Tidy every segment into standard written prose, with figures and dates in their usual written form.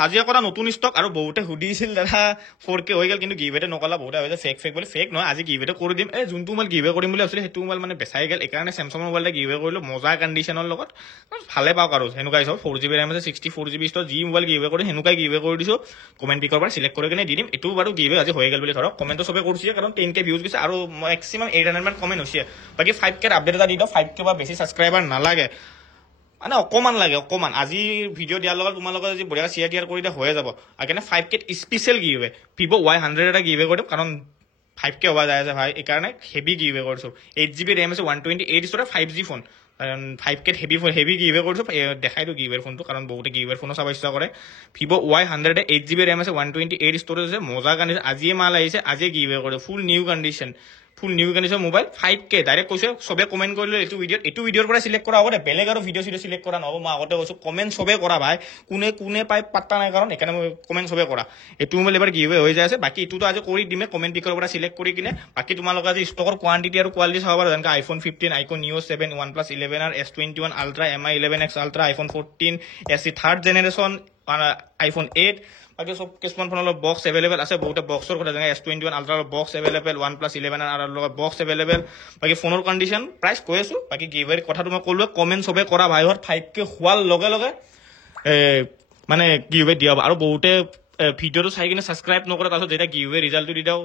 হাজিৰা কৰা নতুন ষ্টক আৰু বহুতে সুধিছিল দাদা 4K হৈ গ'ল কিন্তু গিভৱেটো নকলা বহুতে ভাবিছে ফেক বুলি ফেক নহয় আজি গিভৱেটো কৰি দিম যোনটো মোবাইল গিভৱে কৰিম বুলি ভাবিছিলোঁ সেইটো মোবাইল মানে বেচাই গ'ল এইকাৰণে চেমচাঙৰ মোবাইল এটা গিভৱে কৰিলোঁ মজা কণ্ডিশ্যনৰ লগত ভালে পাওক আৰু সেনেকুৱাই চব 4GB ৰেম আছে 64GB ষ্টক যি মোবাইল গিভৱে কৰি সেনেকুৱাই গিভৱে কৰি দিছোঁ কমেণ্ট পিকৰ পৰা চিলেক্ট কৰি কিনে দি দিম এইটো বাৰু গিভৱে আজি হৈ গ'ল বুলি ধৰক কমেণ্টটো চবে কৰিছে কাৰণ 10K ভিউজ গৈছে আৰু মেক্সিমাম 800 মান কমেণ্ট হৈছে বাকী 5K আপডেট এটা দি দিওঁ 5K বা বেছি ছাবস্ক্ৰাইবাৰ নালাগে মানে অকমান লাগে অকমান আজি ভিডিঅ' দিয়াৰ লগত তোমালোকে যদি বঢ়িয়া শ্বেয়াৰ টিয়াৰ কৰি দিয়া হৈয়ে যাব আৰু কাৰণে 5K স্পেচিয়েল গিভৱে ভিভ' Y100 এটা গিভৱে কৰি দিম কাৰণ 5K হোৱা যায় আছে ভাই এইকাৰণে হেভি গিভৱে কৰিছোঁ 8GB ৰেম আছে 128 ষ্টৰে 5G ফোন 5K হেভি গিভৱে কৰিছোঁ দেখাই দিওঁ গিভৱেৰ ফোনটো কাৰণ বহুতে গিভৱেৰ ফোনো চাব ইচ্ছা কৰে ভিভ' Y100 8GB ৰেম আছে 128 ষ্টৰেজ আছে মজা কণ্ডিশ্যন আজিয়ে মাল আহিছে আজিয়ে গিভৱে কৰিছোঁ full new condition mobile 5K direct কৈছে চবে কমেণ্ট কৰিলে এইটো ভিডিঅ'ৰ পৰা চিলেক্ট কৰা হ'ব দে বেলেগ আৰু ভিডিঅ' চিলেক্ট কৰা নহ'ব মই আগতে কৈছোঁ কমেণ্ট চবে কৰা ভাই কোনে পাই পাত্তা নাই কাৰণ সেইকাৰণে মই কমেণ্ট চবে কৰা এইটো মোবাইল এবাৰ গিভৱে হৈ যায় আছে বাকী এইটোতো আজি কৰি দিমে কমেণ্ট পিকৰ পৰা চিলেক্ট কৰি কিনে বাকী তোমালোকে আজি ষ্টকৰ কোৱান্টিটি আৰু কোৱালিটি চাব পাৰা যেনেকৈ iPhone 15 iQOO Neo 7 OnePlus 11 S21 Ultra MI 11X Ultra iPhone 14 SE third generation iPhone 8 বাকি সব কিছুমান ফোনৰ বক্স এভেইলেবল আছে বহুতে বক্সৰ কথা যেনে S21 আল্ট্ৰাৰ বক্স এভেইলেবল OnePlus 11 আৰু লগত বক্স এভেইলেবল বাকি ফোনৰ কণ্ডিশ্যন প্ৰাইচ কৈ আছো বাকি গিভৱেৰ কথাটো মই ক'লো কমেণ্ট চবে কৰা ভাইহত 5K হোৱাৰ লগে লগে মানে গিভৱে দিয়া আৰু বহুতে ভিডিঅ'টো চাই কিনে ছাবস্ক্ৰাইব নকৰে তাৰপিছত যেতিয়া গিভৱে ৰিজাল্টটো দি দিওঁ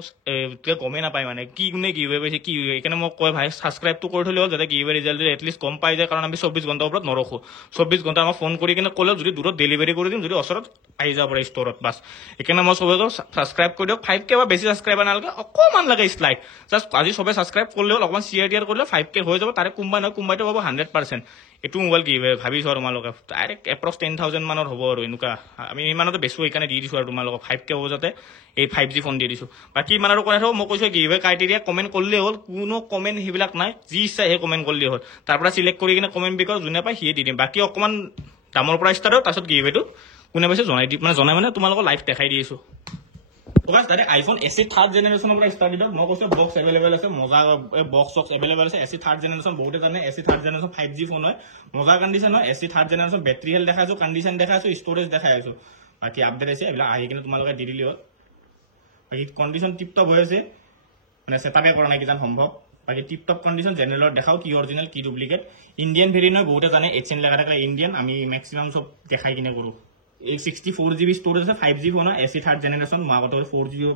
তেতিয়া গমেই নাপায় মানে কি কোনে গিভৱে পাইছে কি সেইকাৰণে মই কয় ভাই ছাবস্ক্ৰাইবটো কৰি থ'লে হ'ল যাতে গিভৱে ৰিজাল্টটো এটলিষ্ট গম পাই যায় কাৰণ আমি 24 ঘণ্টাৰ ওপৰত নৰখোঁ 24 ঘণ্টা আমাক ফোন কৰি কিনে ক'লেও যদি দূৰত ডেলিভাৰী কৰি দিম যদি ওচৰত আহি যাব পাৰে ষ্টৰত বাছ সেইকাৰণে মই চবে ছাবস্ক্ৰাইব কৰি দিয়ক 5K বা বেছি ছাবস্ক্ৰাইবাৰ নালাগে অকণমান লাগে স্লাইড জাষ্ট আজি চবে ছাবস্ক্ৰাইব কৰিলে হ'ল অকণমান শ্বেয়াৰ টিয়াৰ কৰিলে 5K হৈ যাব তাৰে কোনোবাইতো পাব 100% এইটো মোবাইল গিভৱে ভাবিছোঁ আৰু তোমালোকে ডাইৰেক্ট এপ্ৰক্স 10,000 মানৰ হ'ব আৰু এনেকুৱা আমি ইমানতে বেছো সেইকাৰণে দি দিছোঁ আৰু তোমালোকক 5K হ'ব যাতে এই 5G ফোন দি দিছোঁ বাকী ইমান আৰু কৈ থাকোঁ মই কৈছোঁ গিভৱে ক্ৰাইটেৰিয়া কমেণ্ট কৰিলে হ'ল কোনো কমেণ্ট সেইবিলাক নাই যি ইচ্ছা সেই কমেণ্ট কৰিলে হ'ল তাৰ পৰা চিলেক্ট কৰি কিনে কমেণ্ট বিকৰ যোনে পায় সিয়ে দি দিম বাকী অকণমান দামৰ পৰা ষ্টাৰ্ট হয় তাৰপিছত গিভৱেটো কোনে পাইছে জনাই মানে তোমালোকক লাইভ দেখাই দি আছোঁ তাতে iPhone SE থাৰ্ড জেনেৰেশ্যনৰ পৰা ষ্টাৰ্ট দিয়ক মই কৈছোঁ বক্স এভেইলেবল আছে মজা বক্স এভেইলেবল আছে SE থাৰ্ড জেনেৰেশ্যন বহুতে জানে SE third generation 5G phone হয় মজা কণ্ডিশ্যন হয় SE third generation battery health দেখাইছোঁ কণ্ডিশ্যন দেখাইছোঁ ষ্ট'ৰেজ দেখাই আছোঁ বাকী আপডেট আছে এইবিলাক আহি কিনে তোমালোকে দি দিলে হ'ল বাকী কণ্ডিশ্যন টিপটপ হৈ আছে মানে ছেটাপে কৰা নাই কিজান সম্ভৱ বাকী টিপটপ কণ্ডিশ্যন জেনেৰেলত দেখাওঁ কি অৰিজিনেল কি ডুপ্লিকেট ইণ্ডিয়ান ভেৰিয়েণ্ট হয় বহুতে জানে HN লেখা থাকে ইণ্ডিয়ান আমি মেক্সিমাম চব দেখাই কিনে কৰোঁ 64GB ষ্ট'ৰেজ আছে 5G ফোন হয় SE থাৰ্ড জেনেৰেশ্যন মই আগতে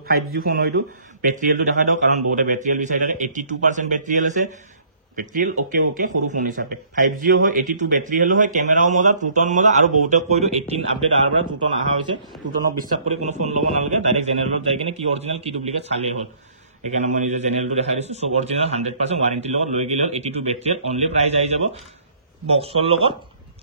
5G ফোন হয় এইটো বেটাৰী হেল্থটো দেখাই দিওঁ কাৰণ বহুতে বেটাৰী হেল্থ বিচাৰি থাকে 82% বেটাৰী হেল্থ আছে বেটাৰী হেল্থ অ'কে সৰু ফোন হিচাপে 5G হয় 82 বেটাৰী হেল্থ হয় কেমেৰাও মজা টুটন মজা আৰু বহুতে কৈ দিওঁ 18 আপডেট অহাৰ পৰা টুটন অহা হৈছে টুটনক বিশ্বাস কৰি কোনো ফোন ল'ব নালাগে ডাইৰেক্ট জেনেৰেলত যাই কিনে কি অৰিজিনেল কি ডুপ্লিকেট চালেই হ'ল সেইকাৰণে মই নিজে জেনেৰেলটো দেখাই দিছোঁ চব অৰিজিনেল 100% ৱাৰেণ্টিৰ লগত লৈ গ'লে হ'ল 82 বেটাৰী হেল্থ অনলি প্ৰাইচ আহি যাব বক্সৰ লগত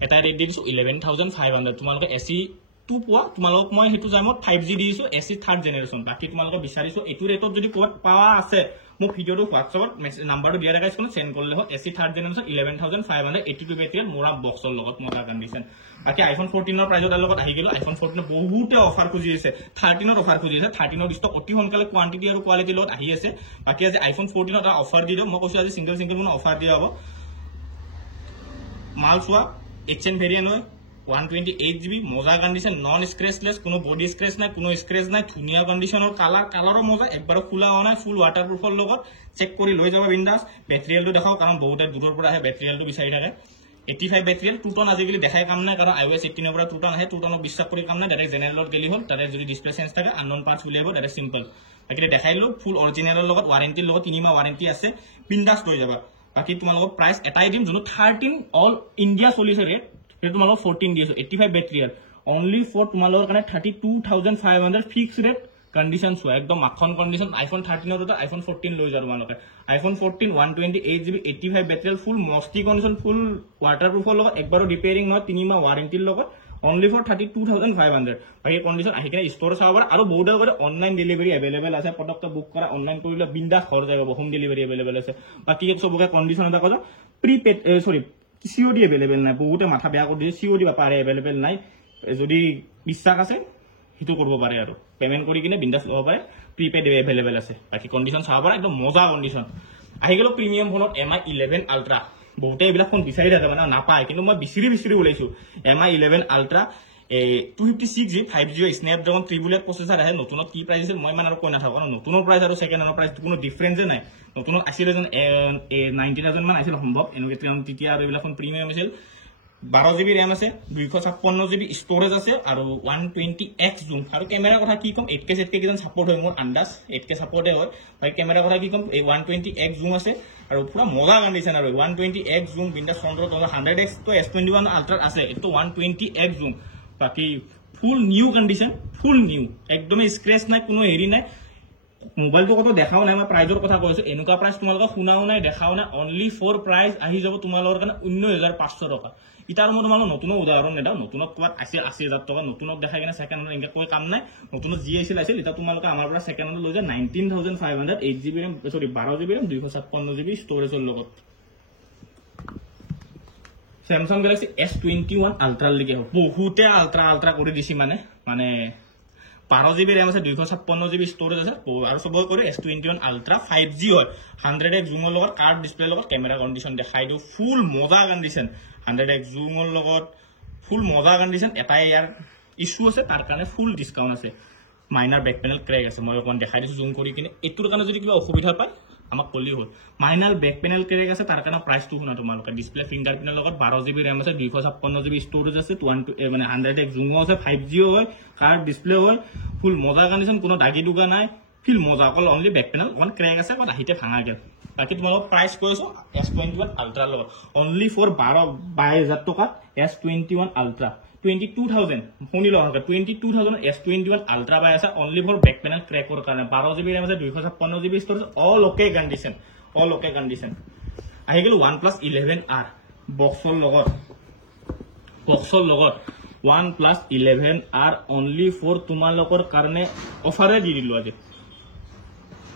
এটা ৰেট দি দিছোঁ 11,500 তোমালোকে SE2 পোৱা তোমালোকক মই সেইটো টাইমত 5G দি দিছোঁ SE থাৰ্ড জেনেৰেশ্যন বাকী তোমালোকে বিচাৰিছোঁ এইটো ৰেটত যদি ক'ৰবাত পোৱা আছে মোক ভিডিঅ'টো হোৱাটছএপত নাম্বাৰটো দিয়া দেখাইছোঁ চেণ্ড কৰিলে হ'ল SE থাৰ্ড জেনেৰেশ্যন 11,500 82 বেটাৰী মোৰা বক্সৰ লগত মজা কণ্ডিশ্যন বাকী iPhone 14ৰ প্ৰাইজৰ লগত আহি গ'লো iPhone 14 বহুতে অফাৰ খুজি আছে 13ত অফাৰ খুজি আছে 13ৰ ষ্টক অতি সোনকালে কোৱান্টিটি আৰু কোৱালিটিৰ লগত আহি আছে বাকী আজি iPhone 14ত এটা অফাৰ দি দিওঁ মই কৈছোঁ আজি চিংগল মানে অফাৰ দিয়া হ'ব মাল চোৱা HN ভেৰিয়েণ্ট হয় 128GB মজা কণ্ডিশ্যন নন স্ক্ৰেচলেছ কোনো বডি স্ক্ৰেচ নাই কোনো স্ক্ৰেচ নাই ধুনীয়া কণ্ডিশ্যনৰ কালাৰো মজা একবাৰো খোলা হোৱা নাই ফুল ৱাটাৰপ্ৰুফৰ লগত চেক কৰি লৈ যাব বিন্দাছ বেটাৰী হেল্থটো দেখাওঁ কাৰণ বহুতে দূৰৰ পৰা আহে বেটাৰী হেল্থটো বিচাৰি থাকে 85 বেটাৰী হেল্থ টুটন আজিকালি দেখাই কাম নাই কাৰণ iOS 18ৰ পৰা টুটন আহে টুটনক বিশ্বাস কৰি কাম নাই ডাইৰেক্ট জেনেৰেলত গেলি হ'ল তাতে যদি ডিছপ্লে চেঞ্জ থাকে আননন পাৰ্টছ উলিয়াব ডাইৰেক্ট চিম্পল বাকী দেখাইলোঁ ফুল অৰিজিনেলৰ লগত ৱাৰেণ্টিৰ লগত 3 মাহ ৱাৰেণ্টি আছে বিন্দাছ লৈ যাবা বাকী তোমালোকক প্ৰাইচ এটাই দিম যোনটো 13 অল ইণ্ডিয়া চলিছে ৰেট সেইটো তোমালোকক 14 দি আছোঁ 85 বেটাৰী হেল্থ অনলি ফৰ তোমালোকৰ কাৰণে 32,500 ফিক্স ৰেট কণ্ডিশ্যন চোৱা একদম মাখন কণ্ডিশ্যন iPhone 13ৰ iPhone 14 লৈ যোৱা তোমালোকে iPhone 14 128GB 85 বেটাৰী হেল্থ ফুল মস্তি কণ্ডিশ্যন ফুল ৱাটাৰপ্ৰুফৰ লগত একবাৰো ৰিপেয়াৰিং নহয় 3 মাহ ৱাৰেণ্টিৰ লগত অনলি ফৰ 32,500 বাকী কণ্ডিশ্যন আহি কিনে ষ্ট'ৰ চাব পাৰে আৰু বহুতে কৰে অনলাইন ডেলিভাৰী এভেইলেবল আছে পটককৈ বুক কৰা অনলাইন কৰিলে বিন্দাছ ঘৰ যাব হোম ডেলিভাৰী এভেইলেবল আছে বাকী চবকে কণ্ডিশ্যন এটা কৈছোঁ প্ৰিপেড COD এভেইলেবল নাই বহুতে মাথা বেয়া কৰি দিছে COD পাৰে এভেইলেবল নাই যদি বিশ্বাস আছে সেইটো কৰিব পাৰে আৰু পেমেণ্ট কৰি কিনে বিন্দাছ ল'ব পাৰে প্ৰিপেড এভেইলেবল আছে বাকী কণ্ডিশ্যন চাব পাৰে একদম মজা কণ্ডিশ্যন আহি গ'লো প্ৰিমিয়াম ফোনত MI 11 আল্ট্ৰা বহুতে এইবিলাক ফোন বিচাৰি থাকে মানে নাপায় কিন্তু মই বিচাৰি ওলাইছোঁ MI 11 ultra 256GB 5G Snapdragon 3 bullet processor আহে নতুনত কি প্ৰাইস আছে মই মানে আৰু কৈ নাথাকো কাৰণ নতুনৰ প্ৰাইস আৰু সেকেন্ড হেণ্ডৰ প্ৰাইস কোনো ডিফাৰেন্সে নাই নতুনত আছিল যেন 90000 মান আছিল সম্ভৱ এনেকৈ তেতিয়া আৰু এইবিলাখন প্ৰিমিয়াম আছিল 12GB RAM আছে 256GB ষ্টৰেজ আছে আৰু 120x জুম আৰু ক্যামেৰা কথা কি কম 8K 7K কিজন সাপোৰ্ট হয় মোৰ আন্দাজ 8K সাপোৰ্টে হয় ভাই ক্যামেৰা কথা কি কম 120x জুম আছে আৰু পুৰা মজা কন্ডিশন আৰু 120x জুম বিন্দা ফ্ৰন্টৰ 100x তো S21 আল্ট্ৰা আছে এটো 120x জুম বাকি ফুল নিউ কন্ডিশন ফুল নিউ একদমই স্ক্র্যাচ নাই কোনো হেৰি নাই মোবাইলটো কত দেখাও নাই মই প্ৰাইজৰ কথা কৈছো এনেকুৱা প্ৰাইস তোমালোকক শুনাও নাই দেখাও নাই অনলি ফৰ প্ৰাইস আহি যাব তোমালোকৰ কাৰণে 19500 টকা ইটাৰ মই তোমালোক নতুন উদাহৰণ নেদাও নতুনত কোৱাত আছে 80000 টকা নতুনত দেখাই কিনে সেকেন্ড হেণ্ড এনেকৈ কৈ কাম নাই নতুনত জি আছিল এটা তোমালোকে আমাৰ পৰা সেকেন্ড হেণ্ড লৈ যা 19500 8GB RAM সৰি 12GB RAM 256GB ষ্টৰেজৰ লগত Samsung Galaxy S21 Ultra লৈকে বহুতে আল্ট্ৰা কৰি দিছি মানে 12GB RAM আছে 256GB ষ্টৰেজ আছে আৰু সব কৰি S21 Ultra 5G হয় 100x জুমৰ লগত কাৰ্ড ডিসপ্লে লগত ক্যামেৰা কন্ডিশন দেখাই দিও ফুল মজা কন্ডিশন 100x জুমৰ লগত ফুল মজা কন্ডিশন এটাই ইয়াৰ ইস্যু আছে তাৰ কাৰণে ফুল ডিসকাউন্ট আছে মাইনাৰ বেক পেনেল ক্ৰেক আছে মই অকন দেখাই দিছো জুম কৰি কিনে এটোৰ কাৰণে যদি কিবা অসুবিধা পায় আমাক কলি হল মাইনাৰ বেক পেনেল ক্ৰেক আছে তাৰ কাৰণে প্ৰাইসটো শুনা তোমালোকে ডিসপ্লে ফিংগাৰপ্ৰিন্টৰ লগত 12GB RAM আছে 256GB ষ্টৰেজ আছে 100x জুম আছে 5G হয় কাৰ্ড ডিসপ্লে হয় ফুল মজা কন্ডিশন কোনো দাগি দুগা নাই ফিল মজা অকল অনলি বেক পেনেল অন ক্ৰেক আছে কত আহিতে ভাঙা গেল বাকি তোমালোক প্ৰাইস কৈছো S21 Ultra লগত অনলি ফৰ 22000 টকা S21 Ultra 22000 শুনি ল 22000 S21 Ultra বাই আছে অনলি ফৰ বেক পেনেল ক্ৰেকৰ কাৰণে 12GB RAM আছে 256GB storage all okay condition আহি গেল OnePlus 11R বক্সৰ লগত OnePlus 11R অনলি ফৰ তোমালোকৰ কাৰণে অফাৰে দি দিলো আজি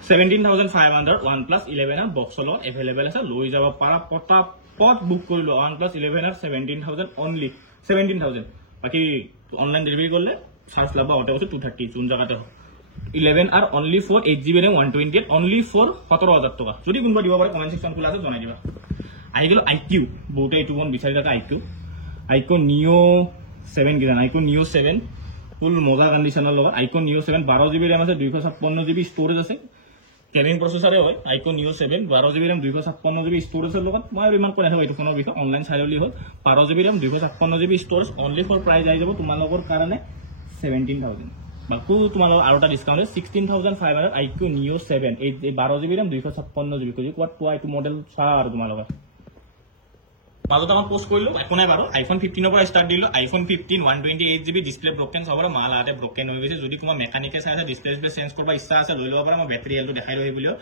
17500 OnePlus 11R বক্সৰ লগত এভেইলেবল আছে লৈ যাব পাৰা পট বুক কৰিলো OnePlus 11R 17000 অনলি 17000 বাকি অনলাইন ডেলিভারি করলে চার্জ লাগবে ওটা হচ্ছে 230 কোন জায়গাতে 11R only for 8GB RAM 128 only for 17000 টাকা যদি কোনবা দিব পারে কমেন্ট সেকশন খোলা আছে জনাই দিবা আহি গেল IQ বহুতে এটু কোন বিচাৰি থাকা IQ Neo 7 কিজান IQ Neo 7 ফুল মজা কন্ডিশনৰ লগত IQ Neo 7 12GB RAM আছে 256GB ষ্টৰেজ আছে কেৰিং প্ৰসেসৰে হয় IQ Neo 7 12GB RAM 256GB ষ্টৰেজৰ লগত মই ইমান কৈ নাথাকো এইটো ফোনৰ বিষয়ে অনলাইন চাইলি হ'ল 12GB RAM 256GB storage only for price আহি যাব তোমালোকৰ কাৰণে 17000 বাকু তোমালোক আৰু এটা ডিসকাউন্ট 16500 IQ Neo 7 এই 12GB RAM 256GB কই কোৱাত পোৱা এইটো মডেল চা আৰু তোমালোকৰ মাজত আমাৰ পোস্ট কৰিলো একো নাই বাৰু আইফোন 15 পৰা স্টাৰ্ট দিলো আইফোন 15 128GB ডিসপ্লে ব্ৰকেন সবৰে মাল আতে ব্ৰকেন হৈ গৈছে যদি তোমাৰ মেকানিকে চাই আছে ডিসপ্লে চেঞ্জ কৰবা ইচ্ছা আছে লৈ লব পাৰা মই বেটাৰি হেলটো দেখাই ৰহি বুলিও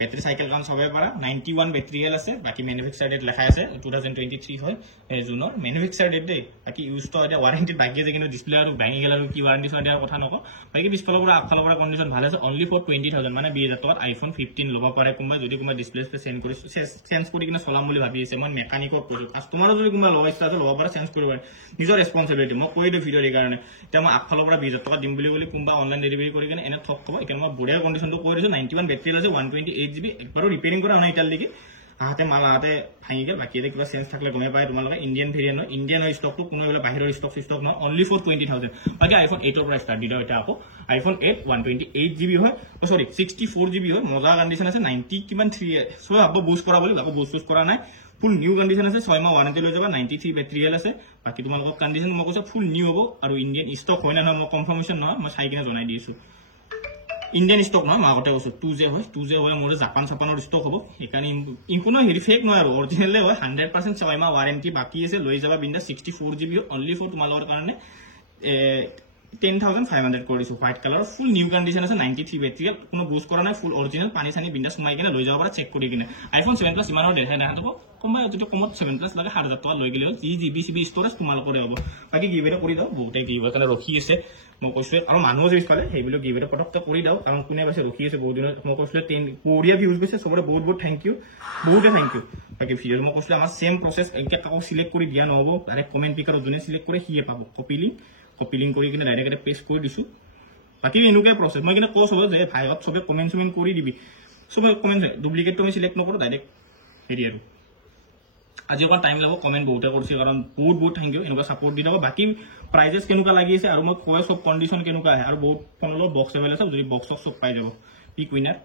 বেটাৰি সাইকেল কাম সবে পাৰা 91 বেটাৰি হেল আছে বাকি ম্যানুফ্যাকচাৰ ডেট লেখা আছে 2023 হয় জুনৰ ম্যানুফ্যাকচাৰ ডেট দে বাকি ইউজ তো এটা ওয়াৰেন্টি বাকি আছে কিন্তু ডিসপ্লে আৰু ভাঙি গেল আৰু কি ওয়াৰেন্টি সৰ দিয়াৰ কথা নক বাকি পিছফালৰ পৰা আগফালৰ পৰা কন্ডিশন ভাল আছে অনলি ফৰ 20000 মানে 20000 টকাত আইফোন 15 লব পাৰে কোনবা যদি কোনবা ডিসপ্লে চেঞ্জ কৰি কিনে চলাম বুলি ভাবি আছে মই মেকানিকৰ কৈছো কাস্টমাৰৰ যদি কোনবা লব ইচ্ছা আছে লব পাৰে চেঞ্জ কৰিব পাৰে নিজৰ ৰেসপন্সিবিলিটি মই কৈ দিও ভিডিঅ'ৰ কাৰণে এতিয়া মই আগফালৰ পৰা 20000 টকা দিম বুলি কোনবা অনলাইন ডেলিভাৰি কৰি কিনে এনে ঠক কব এতিয়া মই বঢ়িয়া কন্ডিশনটো কৈ দিছো 91 বেটাৰি আছে 128GB একবাৰো ৰিপেয়াৰিং কৰা নাই ইটাৰ লাগি আহাতে মাল আহাতে ভাঙি গেল বাকি এতে কিবা চেঞ্জ থাকলে গমে পায় তোমালোকে ইন্ডিয়ান ভেৰিয়েন্ট হয় ইন্ডিয়ানৰ ষ্টকটো কোনো বেলা বাহিৰৰ ষ্টক নহয় অনলি ফৰ 20000 বাকি আইফোন 8 ৰ প্ৰাইস ষ্টাৰ্ট দিও এটা আকৌ আইফোন 8 128GB হয় সৰি 64GB হয় মজা কন্ডিশন আছে 90 কিমান 3 সো আব বুস্ট কৰা বুলি আকৌ বুস্ট কৰা নাই ফুল নিউ কন্ডিশন আছে 6 মাহ ওয়াৰেন্টি লৈ যাবা 93 বেটাৰি হেল আছে বাকি তোমালোকৰ কন্ডিশন মই কৈছো ফুল নিউ হ'ব আৰু ইন্ডিয়ান ষ্টক হয় না মই কনফাৰ্মেশন নহয় মই চাই কিনে জনাই দিছো ইন্ডিয়ান ষ্টক নহয় মাগতে কৈছো 2J হয় মোৰ জাপানৰ ষ্টক হ'ব একানি ইনকোনো হেৰি ফেক নহয় আৰু অৰিজিনাল হয় 100% 6 মাহ ওয়াৰেন্টি বাকি আছে লৈ যাবা বিন্দা 64GB অনলি ফৰ তোমালোকৰ কাৰণে 10500 কৰিছো হোয়াইট কালাৰ ফুল নিউ কন্ডিশন আছে 93 বেটাৰি কোনো বুস্ট কৰা নাই ফুল অৰিজিনাল পানী চানি বিন্দা সুমাই কিনে লৈ যাব পাৰা চেক কৰি কিনে আইফোন 7 প্লাস ইমানৰ দেখাই না তো কমবা যদি কমত 7 প্লাস লাগে 1000 টকা লৈ গেলে 3GB ষ্টৰেজ তোমালোকৰে হ'ব বাকি গিভেট কৰি দাও বহুতে গিভেট কাৰণে ৰখি আছে মই কৈছো আৰু মানুহ যে পালে সেইবিলো গিভেট পটকতে কৰি দাও কাৰণ কোনে পাছে ৰখি আছে বহুত দিন মই কৈছো 10 বঢ়িয়া ভিউজ গৈছে সবৰে বহুত থ্যাংক ইউ বহুতে থ্যাংক ইউ বাকি ভিডিও মই কৈছো আমাৰ সেম প্ৰসেস একে কাকো সিলেক্ট কৰি দিয়া নহব ডাইৰেক্ট কমেন্ট পিকাৰ যোনে সিলেক্ট কৰে সিয়ে পাব কপি লিংক কৰি কিনে ডাইৰেক্ট পেস্ট কৰি দিছো বাকি এনেকুৱা প্ৰসেস মই কিনে কও সব যে ভাইগত সবে কমেন্ট কৰি দিবি সবে কমেন্ট ডুপ্লিকেট তুমি সিলেক্ট নকৰো ডাইৰেক্ট হেৰি আৰু আজি অকণ টাইম লাগিব কমেণ্ট বহুতে কৰিছে কাৰণ বহুত থেংক ইউ এনেকুৱা ছাপৰ্ট দি থাকক বাকী প্ৰাইজেছ কেনেকুৱা লাগি আছে আৰু মই কৈ চব কণ্ডিশ্যন কেনেকুৱা আহে আৰু বহুত ফোনৰ লগত বক্স এভেইলেবল আছে যদি বক্স চব পাই যাব পিক উইনাৰ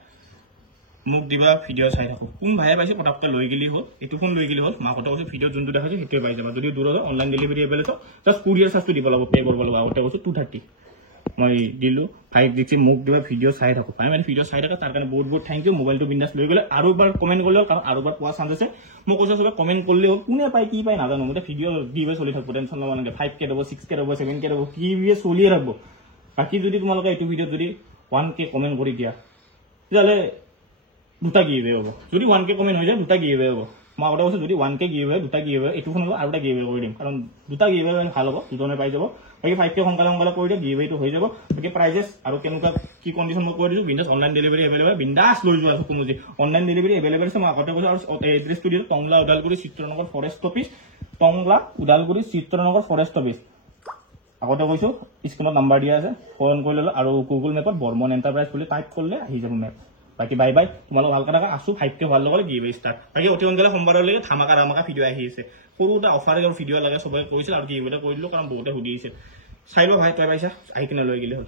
মোক দিবা ভিডিঅ' চাই থাকোঁ কোন ভাইয়ে পাইছে পটককৈ লৈ গেলি হ'ল এইটো ফোন লৈ গেলি হ'ল মাকতে কৈছে ভিডিঅ'ত যোনটো দেখাইছে সেইটোৱে পাই যাবা যদি দূৰত হয় online delivery available just courier চাৰ্জটো দিব লাগিব পে' কৰিব লাগিব আগতে কৈছোঁ 230 মই দিলোঁ 5 দিছে মোক দিবা ভিডিঅ' চাই থাকোঁ পাই মানে ভিডিঅ' চাই থাকা তাৰ কাৰণে বহুত থেংক ইউ মোবাইলটো বিন্দাছ লৈ গ'লে আৰু এবাৰ কমেণ্ট কৰিলে কাৰণ আৰু এবাৰ পোৱা চান্স আছে মই কৈছোঁ চবে কমেণ্ট কৰিলেও কোনে পায় কি পায় নাজানো মই ভিডিঅ' গিভৱে চলি থাকোঁ টেনশ্যন ল'ব নালাগে 5K দিব 6K দিব 7K দিব গিভৱে চলিয়ে থাকিব বাকী যদি তোমালোকে এইটো ভিডিঅ'ত যদি 1K কমেণ্ট কৰি দিয়া তেতিয়াহ'লে 2টা গিভৱে হ'ব যদি 1K কমেণ্ট হৈ যায় 2টা গিভৱে হ'ব মই আগতে কৈছোঁ যদি 1K গিভৱে 2টা গিভৱে এইটো ফোন হ'ব আৰু এটা গিভৱে কৰি দিম কাৰণ 2টা গিভৱে ভাল হ'ব দুজনে পাই যাব বাকী 5K সোনকালে কৰি দিয়ে গিভৱেটো হৈ যাব বাকী প্ৰাইজেছ আৰু কেনেকুৱা কি কণ্ডিশ্যন মই কৈ দিছোঁ বিন্দাছ অনলাইন ডেলিভাৰী এভেইলেবল বিন্দাছ লৈ যোৱা কোনো যে অনলাইন ডেলিভাৰী এভেইলেবল আছে মই আগতে কৈছোঁ আৰু এড্ৰেছটো দিছোঁ Tangla Udalguri Chitranagar forest office Tangla Udalguri Chitranagar forest office আগতে কৈছোঁ স্ক্ৰীণত নাম্বাৰ দিয়া আছে ফোন কৰি ল'লো আৰু গুগল মেপত বৰ্মন এণ্টাৰপ্ৰাইজ বুলি টাইপ কৰিলে আহি যাব মেপ বাকী বাই বাই তোমালোক ভালকৈ থাকা আছোঁ 5K হোৱাৰ লগত গিভৱে ষ্টাৰ্ট বাকী অতি সোনকালে সোমবাৰলৈকে ধামাকা ভিডিঅ' আহি আছে সৰু এটা অফাৰ ভিডিঅ' লাগে চবে কৰিছিল আৰু গিভৱে কৰি দিলোঁ কাৰণ বহুতে সুধি আহিছিল চাই লওঁ ভাই তই পাইছা আহি কিনে লৈ গ'লে হ'ল